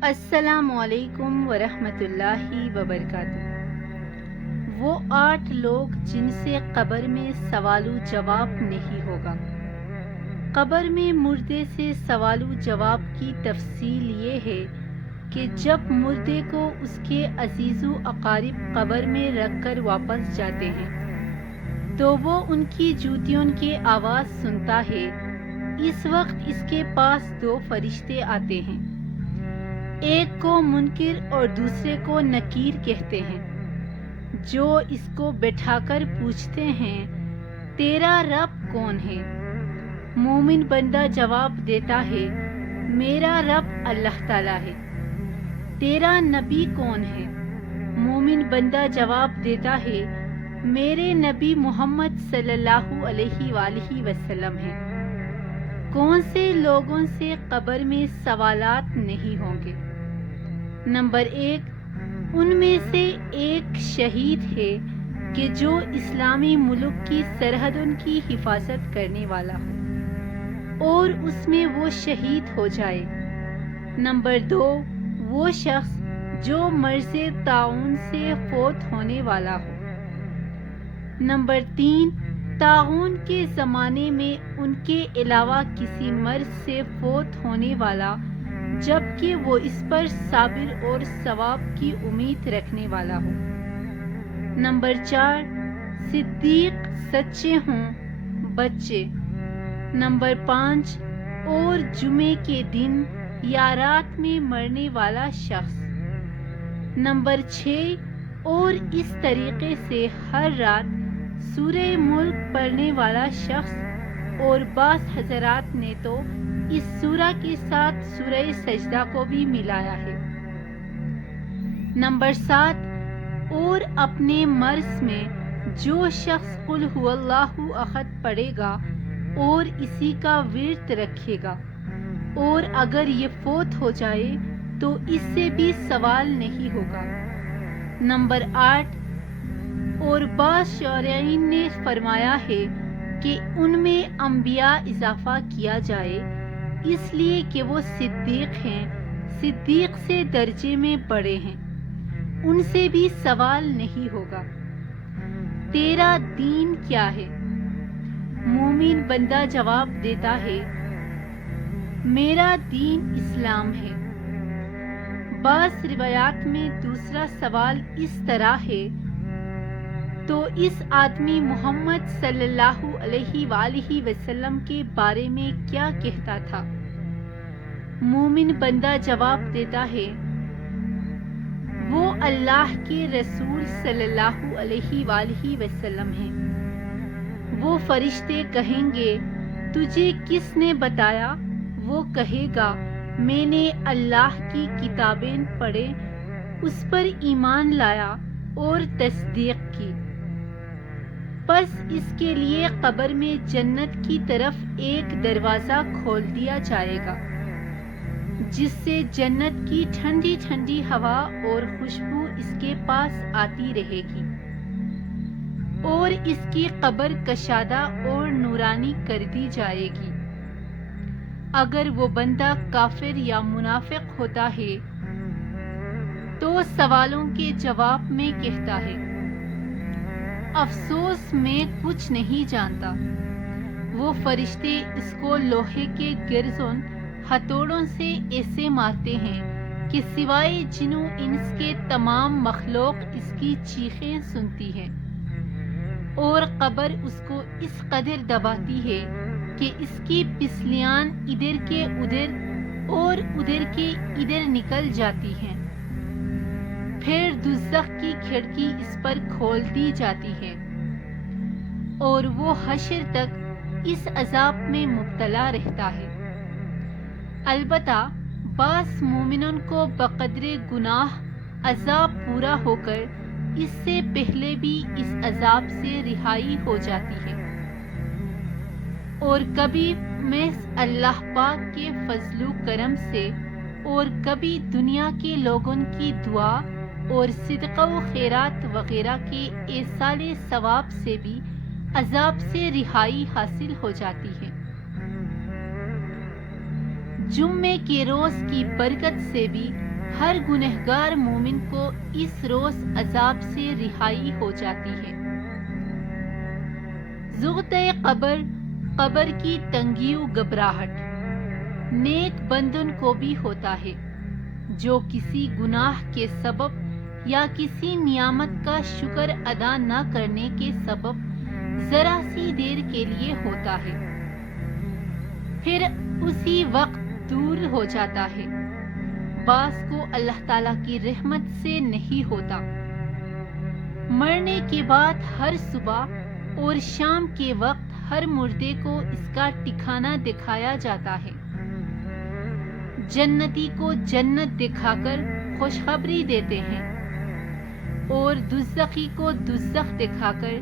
السلام علیکم ورحمۃ اللہ وبرکاتہ۔ وہ 8 لوگ جن سے قبر میں سوال و جواب نہیں ہوگا۔ قبر میں مردے سے سوال و جواب کی تفصیل یہ ہے کہ جب مردے کو اس کے عزیز و اقارب قبر میں رکھ کر واپس جاتے ہیں تو وہ ان کی جوتیوں کی آواز سنتا ہے۔ اس وقت اس کے پاس 2 فرشتے آتے ہیں، ایک کو منکر اور دوسرے کو نکیر کہتے ہیں، جو اس کو بٹھا کر پوچھتے ہیں تیرا رب کون ہے؟ مومن بندہ جواب دیتا ہے میرا رب اللہ تعالیٰ ہے۔ تیرا نبی کون ہے؟ مومن بندہ جواب دیتا ہے میرے نبی محمد صلی اللہ علیہ وآلہ وسلم ہے۔ کون سے لوگوں سے قبر میں سوالات نہیں ہوں گے؟ نمبر 1، ان میں سے ایک شہید ہے کہ جو اسلامی ملک کی سرحدوں کی حفاظت کرنے والا ہو اور اس میں وہ شہید ہو جائے۔ نمبر 2، وہ شخص جو مرض طاعون سے فوت ہونے والا ہو۔ نمبر 3، طاعون کے زمانے میں ان کے علاوہ کسی مرض سے فوت ہونے والا جبکہ وہ اس پر صابر اور ثواب کی امید رکھنے والا ہو۔ نمبر 4، صدیق سچے ہوں بچے۔ نمبر 5، اور جمعے کے دن یا رات میں مرنے والا شخص۔ نمبر 6، اور اس طریقے سے ہر رات سورہ ملک پڑھنے والا شخص، اور بعض حضرات نے تو اس سورہ کے ساتھ سورہ سجدہ کو بھی ملایا ہے۔ نمبر 7، اور اپنے مرض میں جو شخص قل هو اللہ احد پڑھے گا اور اسی کا ورد رکھے گا اور اگر یہ فوت ہو جائے تو اس سے بھی سوال نہیں ہوگا۔ نمبر 8، اور بعض شارعین نے فرمایا ہے کہ ان میں انبیاء اضافہ کیا جائے اس لیے کہ وہ صدیق ہیں، صدیق سے درجے میں بڑے ہیں، ان سے بھی سوال نہیں ہوگا۔ تیرا دین کیا ہے؟ مومن بندہ جواب دیتا ہے میرا دین اسلام ہے۔ بعض روایات میں دوسرا سوال اس طرح ہے تو اس آدمی محمد صلی اللہ علیہ وآلہ وسلم کے بارے میں کیا کہتا تھا؟ مومن بندہ جواب دیتا ہے وہ اللہ کے رسول صلی اللہ علیہ وآلہ وسلم ہیں۔ وہ فرشتے کہیں گے تجھے کس نے بتایا؟ وہ کہے گا میں نے اللہ کی کتابیں پڑھے، اس پر ایمان لایا اور تصدیق کی۔ پس اس کے لیے قبر میں جنت کی طرف ایک دروازہ کھول دیا جائے گا جس سے جنت کی ٹھنڈی ٹھنڈی ہوا اور خوشبو اس کے پاس آتی رہے گی، اور اس کی قبر کشادہ اور نورانی کر دی جائے گی۔ اگر وہ بندہ کافر یا منافق ہوتا ہے تو سوالوں کے جواب میں کہتا ہے افسوس میں کچھ نہیں جانتا۔ وہ فرشتے اس کو لوہے کے گرزوں ہتھوڑوں سے ایسے مارتے ہیں کہ سوائے جن و انس کے تمام مخلوق اس کی چیخیں سنتی ہے، اور قبر اس کو اس قدر دباتی ہے کہ اس کی پسلیاں ادھر کے ادھر اور ادھر کے ادھر نکل جاتی ہیں۔ پھر دوزخ کی کھڑکی اس پر کھول دی جاتی ہے اور وہ حشر تک اس عذاب میں مبتلا رہتا ہے۔ البتہ بعض مومنوں کو بقدر گناہ عذاب پورا ہو کر اس سے پہلے بھی اس عذاب سے رہائی ہو جاتی ہے، اور کبھی محض اللہ پاک کے فضل و کرم سے اور کبھی دنیا کے لوگوں کی دعا اور صدقہ و خیرات وغیرہ کے ایصال ثواب سے بھی عذاب سے رہائی حاصل ہو جاتی ہے۔ جمعے کے روز کی برکت سے بھی ہر گنہگار مومن کو اس روز عذاب سے رہائی ہو جاتی ہے۔ ضغطِ قبر، قبر کی تنگی و گھبراہٹ نیک بندن کو بھی ہوتا ہے، جو کسی گناہ کے سبب یا کسی نعمت کا شکر ادا نہ کرنے کے سبب ذرا سی دیر کے لیے ہوتا ہے، پھر اسی وقت دور ہو جاتا ہے۔ بعض کو اللہ تعالیٰ کی رحمت سے نہیں ہوتا۔ مرنے کے بعد ہر صبح اور شام کے وقت ہر مردے کو اس کا ٹھکانہ دکھایا جاتا ہے۔ جنتی کو جنت دکھا کر خوشخبری دیتے ہیں اور دوزخی کو دوزخ دکھا کر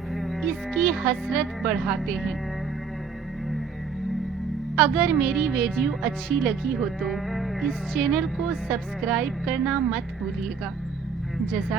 اس کی حسرت بڑھاتے ہیں۔ اگر میری ویڈیو اچھی لگی ہو تو اس چینل کو سبسکرائب کرنا مت بھولیے گا۔ جزاک